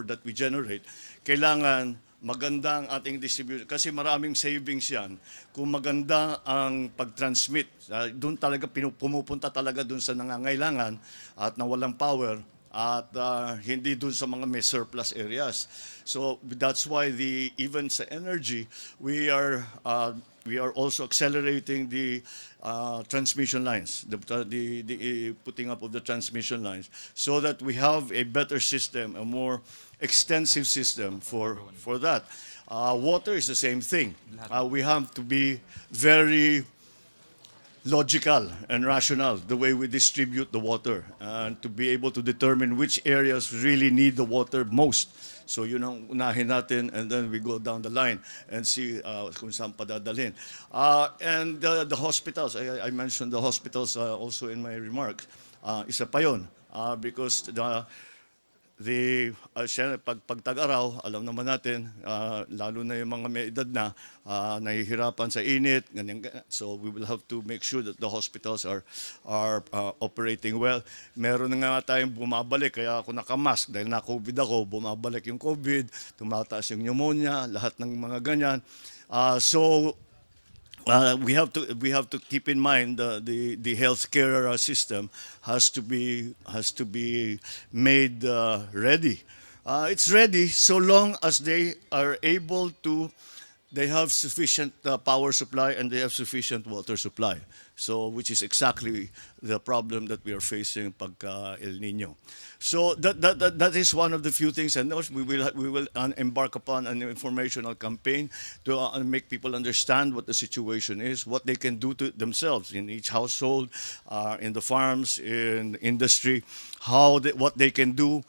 that we generate. Kailangan maganda ang ating distribution kasi maraming savings yan kung maganda ang pag-transmit. Doon talaga pumupunta talaga doon sa nangangailangan at nawalang power at hindi doon sa mga may surplus areas. So that's why even sa energy, we are also accelerating the transmission lines, the putting up of the transmission lines, so that we have a better system, a more extensive system for that. Water is the same thing. We have to be very logical and rational the way we distribute the water and to be able to determine which areas really need the water most. So yun ang unahin natin, and then we go down the line and see kung saan padadalhin. And the hospitals, I mentioned the hospitals also in my remarks. Isa pa yun, because pag tag-araw, alam naman natin, lalo na yung mga may edad na, nahihirapan sa init, ganyan. So we will have to make sure that the hospitals are operating well. Meron na nga tayong bumabalik, kaya ako nakamask dahil na-COVID ako, bumabalik yung COVID, tumataas yung pneumonia, lahat ng mga ganyan. We have to keep in mind the healthcare system has to be made ready. It's ready so long as they are able to. They have sufficient power supply and they have sufficient water supply. So, which is exactly the problem that we are facing pagka El Nino. So that is one of the few things, and we will embark upon an informational campaign to make people understand what the situation is, what they can do to themselves in each household, in the farms, in industry, what they can do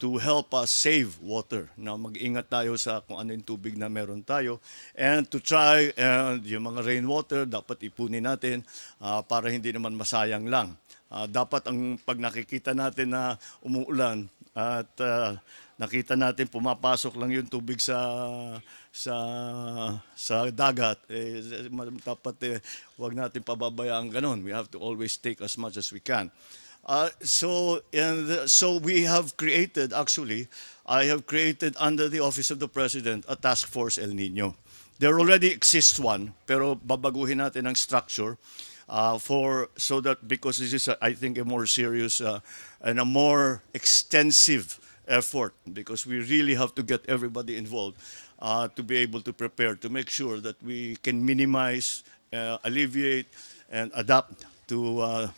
to help us save water. Na mag-ingat tayo sa kung ano yung tubig na meron tayo, and to try yung mga rainwater dapat ipunin natin para hindi naman masayang lang. Dapat pag nakikita natin na umuulan at nakita natin pumapasok lang yung tubig sa dagat, dapat wag natin pababayaan ganon. We have to always take as much as we can. So we have created, I have created under the Office of the President a Task Force El Nino. There already exists one, pero babaguhin natin ang structure so that, because this is I think a more serious and a more extensive effort, because we really have to get everybody involved to be able to prepare to make sure that we can minimize, alleviate, and adapt to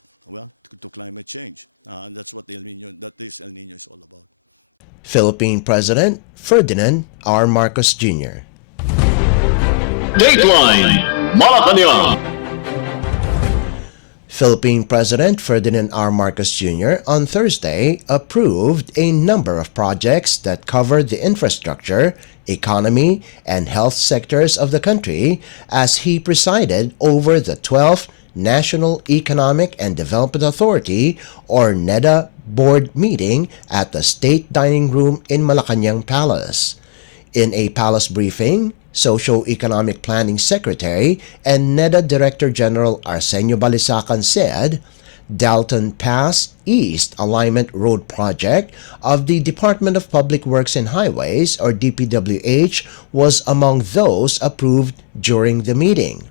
climate change. And that's what this El Nino is all about. Philippine President Ferdinand R. Marcos Jr. Dateline Malacañang. Philippine President Ferdinand R. Marcos Jr. on Thursday approved a number of projects that cover the infrastructure, economy, and health sectors of the country as he presided over the 12th National Economic and Development Authority, or NEDA, board meeting at the State Dining Room in Malacañang Palace. In a palace briefing, Socio-Economic Planning Secretary and NEDA Director General Arsenio Balisacan said, Dalton Pass East Alignment Road Project of the Department of Public Works and Highways, or DPWH, was among those approved during the meeting.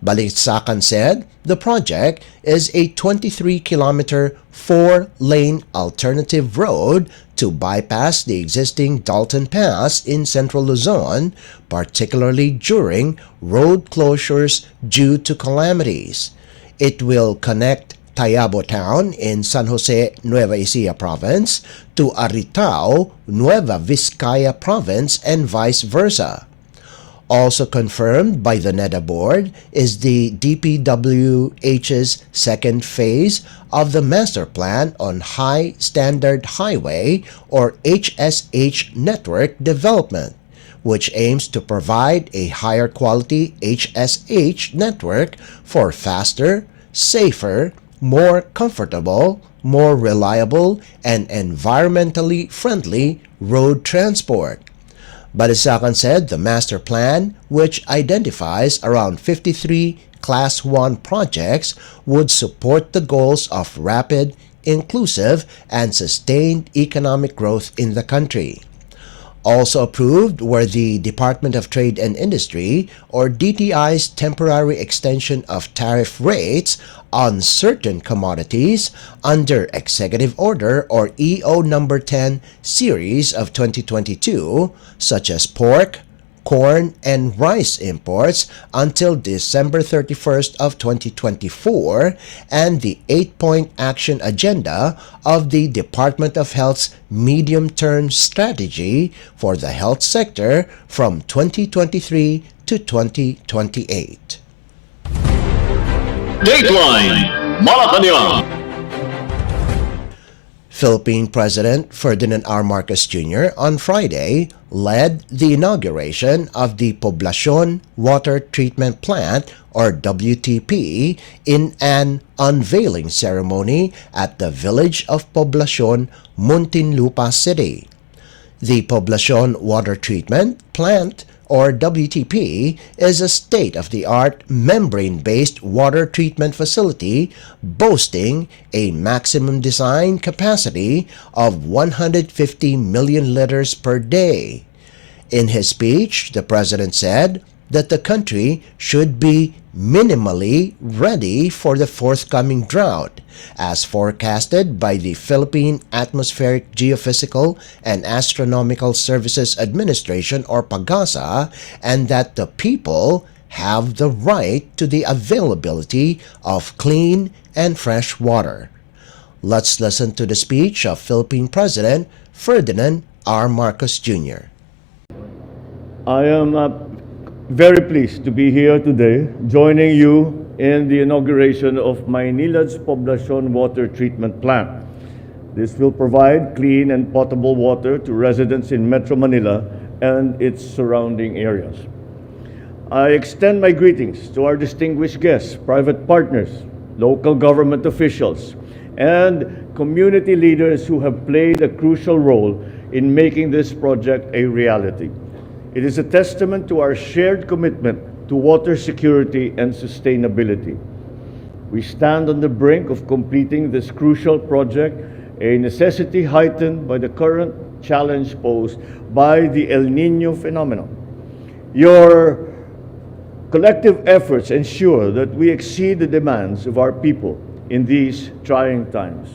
Balisacan said the project is a 23-kilometer, 4-lane alternative road to bypass the existing Dalton Pass in central Luzon, particularly during road closures due to calamities. It will connect Tayabo Town in San Jose, Nueva Ecija Province to Aritao, Nueva Vizcaya Province, and vice versa. Also confirmed by the NEDA board is the DPWH's second phase of the Master Plan on High Standard Highway, or HSH network development, which aims to provide a higher quality HSH network for faster, safer, more comfortable, more reliable, and environmentally friendly road transport. Balisacan said the master plan, which identifies around 53 Class 1 projects, would support the goals of rapid, inclusive, and sustained economic growth in the country. Also approved were the Department of Trade and Industry, or DTI's temporary extension of tariff rates on certain commodities under Executive Order, or EO number 10 series of 2022, such as pork, corn, and rice imports until December 31st of 2024, and the 8-point action agenda of the Department of Health's medium-term strategy for the health sector from 2023 to 2028. Dateline Malacañang. Philippine President Ferdinand R. Marcos Jr. on Friday led the inauguration of the Poblacion Water Treatment Plant or WTP in an unveiling ceremony at the village of Poblacion, Muntinlupa City. The Poblacion Water Treatment Plant or WTP is a state-of-the-art membrane-based water treatment facility boasting a maximum design capacity of 150 million liters per day. In his speech, the president said that the country should be minimally ready for the forthcoming drought, as forecasted by the Philippine Atmospheric Geophysical and Astronomical Services Administration or PAGASA, and that the people have the right to the availability of clean and fresh water. Let's listen to the speech of Philippine President Ferdinand R. Marcos Jr. I am very pleased to be here today, joining you in the inauguration of Maynilad's Poblacion Water Treatment Plant. This will provide clean and potable water to residents in Metro Manila and its surrounding areas. I extend my greetings to our distinguished guests, private partners, local government officials, and community leaders who have played a crucial role in making this project a reality. It is a testament to our shared commitment to water security and sustainability. We stand on the brink of completing this crucial project, a necessity heightened by the current challenge posed by the El Niño phenomenon. Your collective efforts ensure that we exceed the demands of our people in these trying times.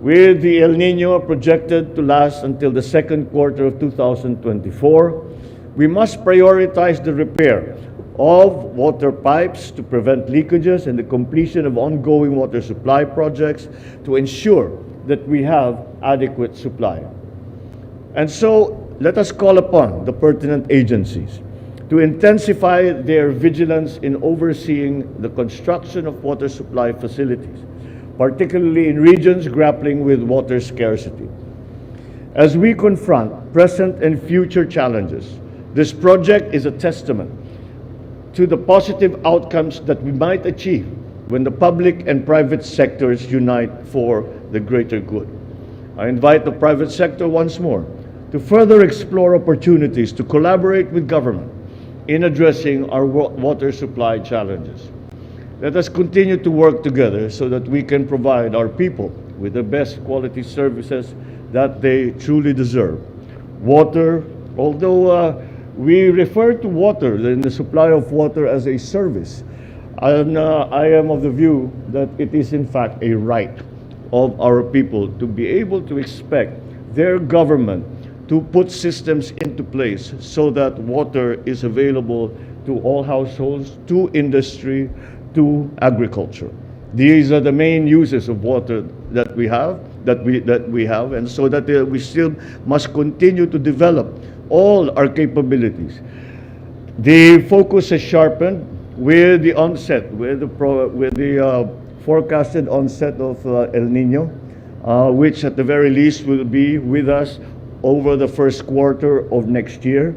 With the El Niño projected to last until the second quarter of 2024, we must prioritize the repair of water pipes to prevent leakages and the completion of ongoing water supply projects to ensure that we have adequate supply. And so, let us call upon the pertinent agencies to intensify their vigilance in overseeing the construction of water supply facilities, particularly in regions grappling with water scarcity. As we confront present and future challenges, this project is a testament to the positive outcomes that we might achieve when the public and private sectors unite for the greater good. I invite the private sector once more to further explore opportunities to collaborate with government in addressing our water supply challenges. Let us continue to work together so that we can provide our people with the best quality services that they truly deserve. Water, although we refer to water, the supply of water, as a service, and I am of the view that it is in fact a right of our people to be able to expect their government to put systems into place so that water is available to all households, to industry, to agriculture. These are the main uses of water that we have, and so that we still must continue to develop all our capabilities. The focus is sharpened with the onset, with the forecasted onset of El Niño, which at the very least will be with us over the first quarter of next year.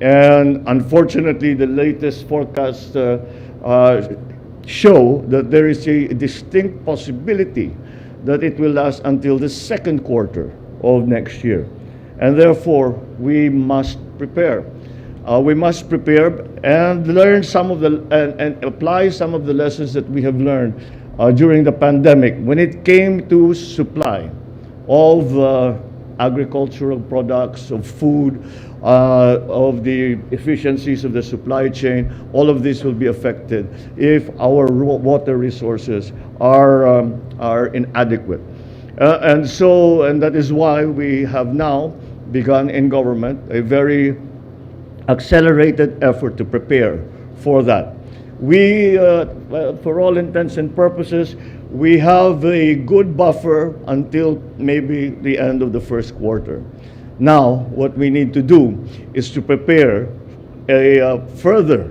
And unfortunately, the latest forecast show that there is a distinct possibility that it will last until the second quarter of next year. And therefore, we must prepare. We must prepare and learn some of the and apply some of the lessons that we have learned during the pandemic when it came to supply of agricultural products, of food, of the efficiencies of the supply chain. All of this will be affected if our water resources are inadequate. And that is why we have now begun in government a very accelerated effort to prepare for that. We, for all intents and purposes, we have a good buffer until maybe the end of the first quarter. Now, what we need to do is to prepare a further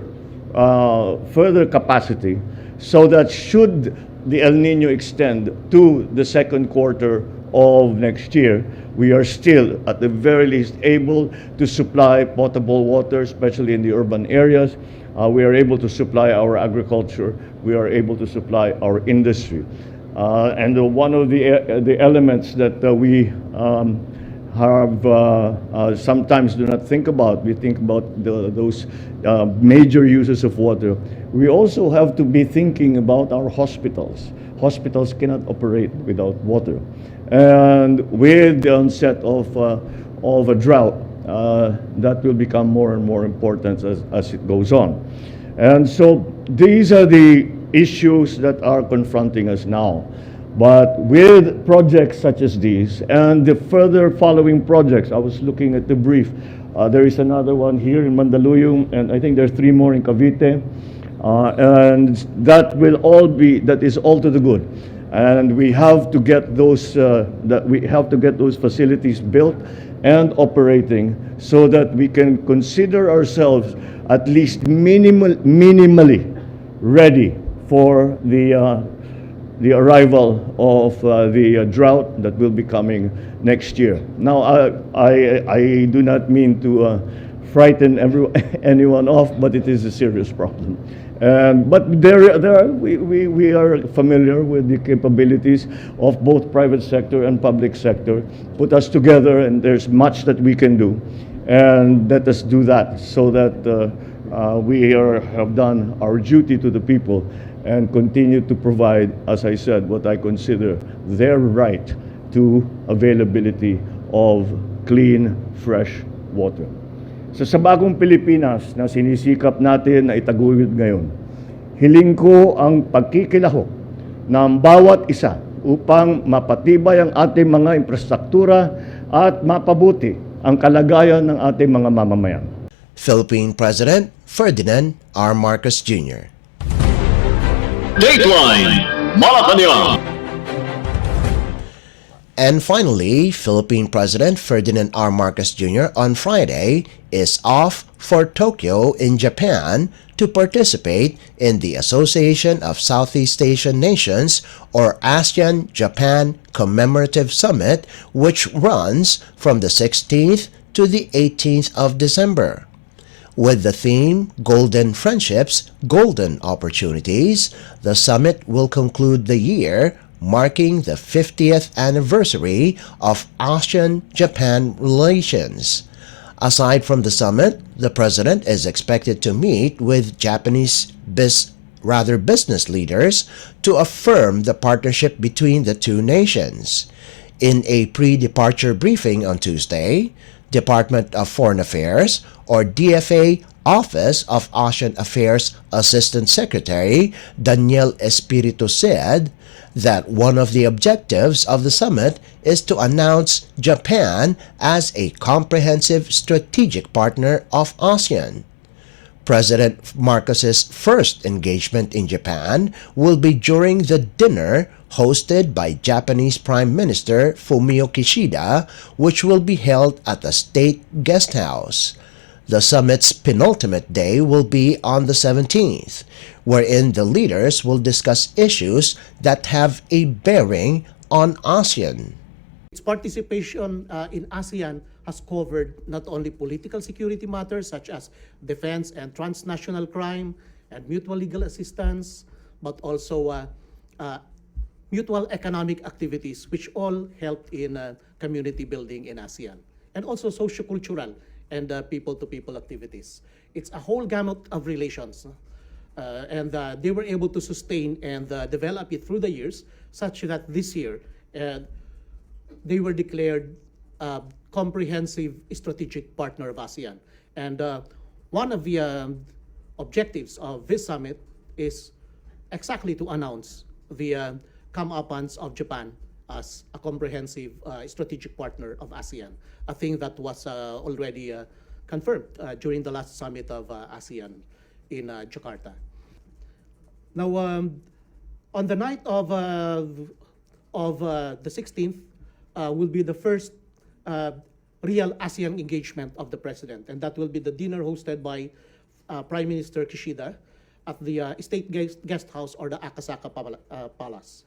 capacity so that should the El Niño extend to the second quarter of next year, we are still, at the very least, able to supply potable water, especially in the urban areas. We are able to supply our agriculture. We are able to supply our industry. And one of the elements that we sometimes do not think about, we think about those major uses of water. We also have to be thinking about our hospitals. Hospitals cannot operate without water. And with the onset of a drought, that will become more and more important as it goes on. And so these are the issues that are confronting us now. But with projects such as these and the further following projects, I was looking at the brief. There is another one here in Mandaluyong, and I think there's 3 more in Cavite. And that is all to the good. And we have to get those facilities built and operating so that we can consider ourselves at least minimally ready for the arrival of the drought that will be coming next year. Now, I do not mean to frighten anyone off, but it is a serious problem. But we are familiar with the capabilities of both private sector and public sector. Put us together, and there's much that we can do. And let us do that so that we have done our duty to the people and continue to provide, as I said, what I consider their right to availability of clean, fresh water. So sa bagong Pilipinas na sinisikap natin na itaguyod ngayon, hiling ko ang pagkikilahok ng bawat isa upang mapatibay ang ating mga infrastruktura at mapabuti ang kalagayan ng ating mga mamamayan. Philippine President Ferdinand R. Marcos Jr. Dateline Malacañang. And finally, Philippine President Ferdinand R. Marcos Jr. on Friday is off for Tokyo in Japan to participate in the Association of Southeast Asian Nations or ASEAN-Japan Commemorative Summit, which runs from the 16th to the 18th of December. With the theme Golden Friendships, Golden Opportunities, the summit will conclude the year marking the 50th anniversary of ASEAN-Japan relations. Aside from the summit, the president is expected to meet with Japanese business leaders to affirm the partnership between the two nations. In a pre-departure briefing on Tuesday, Department of Foreign Affairs or DFA Office of ASEAN Affairs Assistant Secretary Daniel Espiritu said that one of the objectives of the summit is to announce Japan as a comprehensive strategic partner of ASEAN. President Marcos's first engagement in Japan will be during the dinner hosted by Japanese Prime Minister Fumio Kishida, which will be held at the State Guest House. The summit's penultimate day will be on the 17th, wherein the leaders will discuss issues that have a bearing on ASEAN. Its participation in ASEAN has covered not only political security matters such as defense and transnational crime and mutual legal assistance, but also mutual economic activities, which all helped in community building in ASEAN, and also socio-cultural and people-to-people activities. It's a whole gamut of relations, and they were able to sustain and develop it through the years, such that this year they were declared comprehensive strategic partner of ASEAN. And one of the objectives of this summit is exactly to announce the comeuppance of Japan as a comprehensive strategic partner of ASEAN, a thing that was already confirmed during the last summit of ASEAN in Jakarta. Now, on the night of the 16th will be the first real ASEAN engagement of the president, and that will be the dinner hosted by Prime Minister Kishida at the State Guest House or the Akasaka Palace.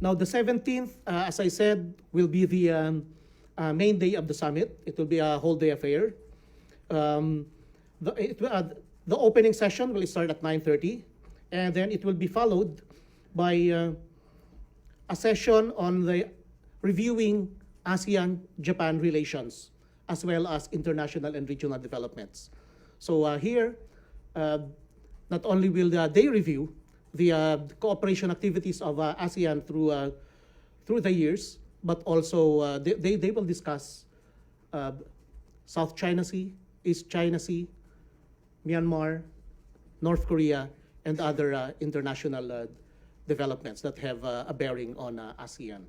Now, the 17th, as I said, will be the main day of the summit. It will be a whole day affair. The opening session will start at 9:30, and then it will be followed by a session on the reviewing ASEAN-Japan relations, as well as international and regional developments. So here, not only will they review the cooperation activities of ASEAN through the years, but also they will discuss South China Sea, East China Sea, Myanmar, North Korea, and other international developments that have a bearing on ASEAN.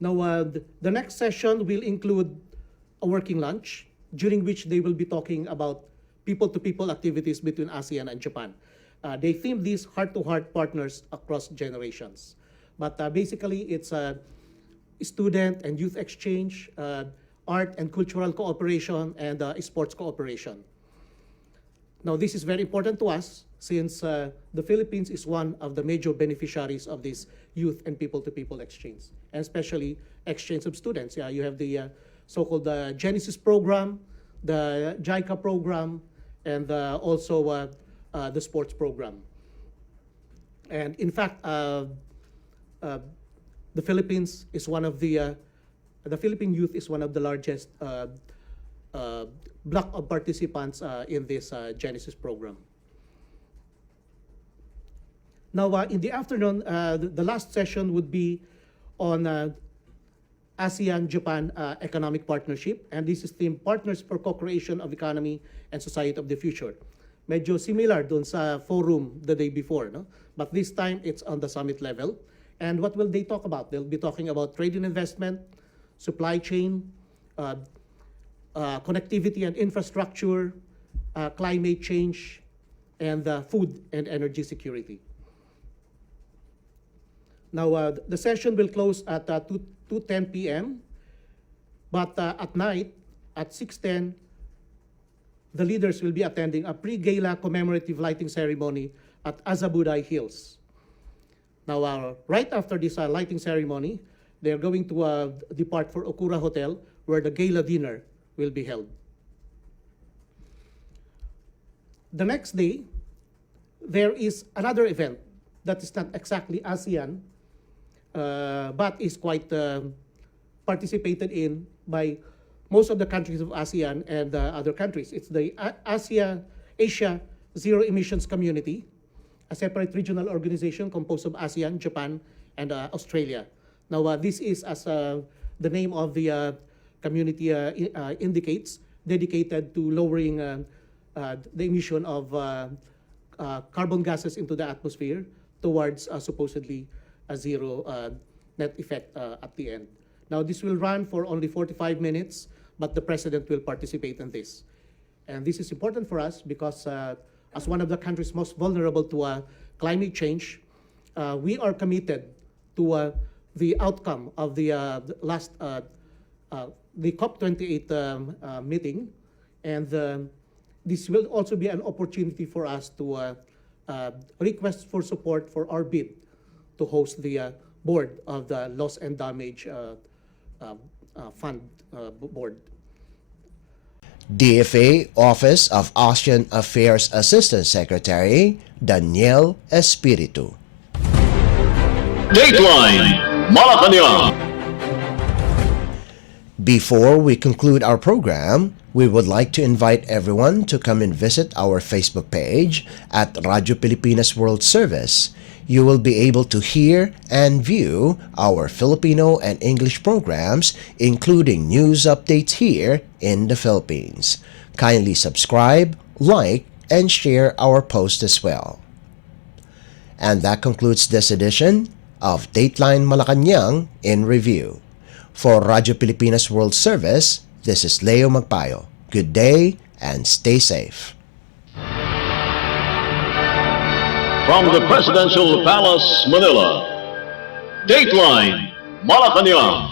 Now, the next session will include a working lunch, during which they will be talking about people-to-people activities between ASEAN and Japan. They theme these heart-to-heart partners across generations. But basically, it's a student and youth exchange, art and cultural cooperation, and sports cooperation. Now, this is very important to us since the Philippines is one of the major beneficiaries of this youth and people-to-people exchange, and especially exchange of students. Yeah, you have the so-called Genesis program, the JICA program, and also the sports program. And in fact, the Philippines is one of the Philippine youth is one of the largest block of participants in this Genesis program. Now, in the afternoon, the last session would be on ASEAN-Japan economic partnership, and this is themed Partners for Co-creation of Economy and Society of the Future. Medyo similar dun sa forum the day before, no? But this time, it's on the summit level. And what will they talk about? They'll be talking about trade and investment, supply chain, connectivity and infrastructure, climate change, and food and energy security. Now, the session will close at 2:10 p.m., but at night, at 6:10, the leaders will be attending a pre-gala commemorative lighting ceremony at Azabudai Hills. Now, right after this lighting ceremony, they're going to depart for Okura Hotel, where the gala dinner will be held. The next day, there is another event that is not exactly ASEAN, but is quite participated in by most of the countries of ASEAN and other countries. It's the Asia Zero Emissions Community, a separate regional organization composed of ASEAN, Japan, and Australia. Now, this is, as the name of the community indicates, dedicated to lowering the emission of carbon gases into the atmosphere towards supposedly a zero net effect at the end. Now, this will run for only 45 minutes, but the president will participate in this. And this is important for us because as one of the countries most vulnerable to climate change, we are committed to the outcome of the last the COP28 meeting, and this will also be an opportunity for us to request for support for our bid to host the board of the Loss and Damage Fund board. DFA Office of Asian Affairs Assistant Secretary Daniel Espiritu. Dateline Malacañang. Before we conclude our program, we would like to invite everyone to come and visit our Facebook page at Radyo Pilipinas World Service. You will be able to hear and view our Filipino and English programs, including news updates here in the Philippines. Kindly subscribe, like, and share our post as well. And that concludes this edition of Dateline Malacañang in Review. For Radyo Pilipinas World Service, this is Leo Magpayo. Good day and stay safe. From the Presidential Palace, Manila, Dateline Malacañang.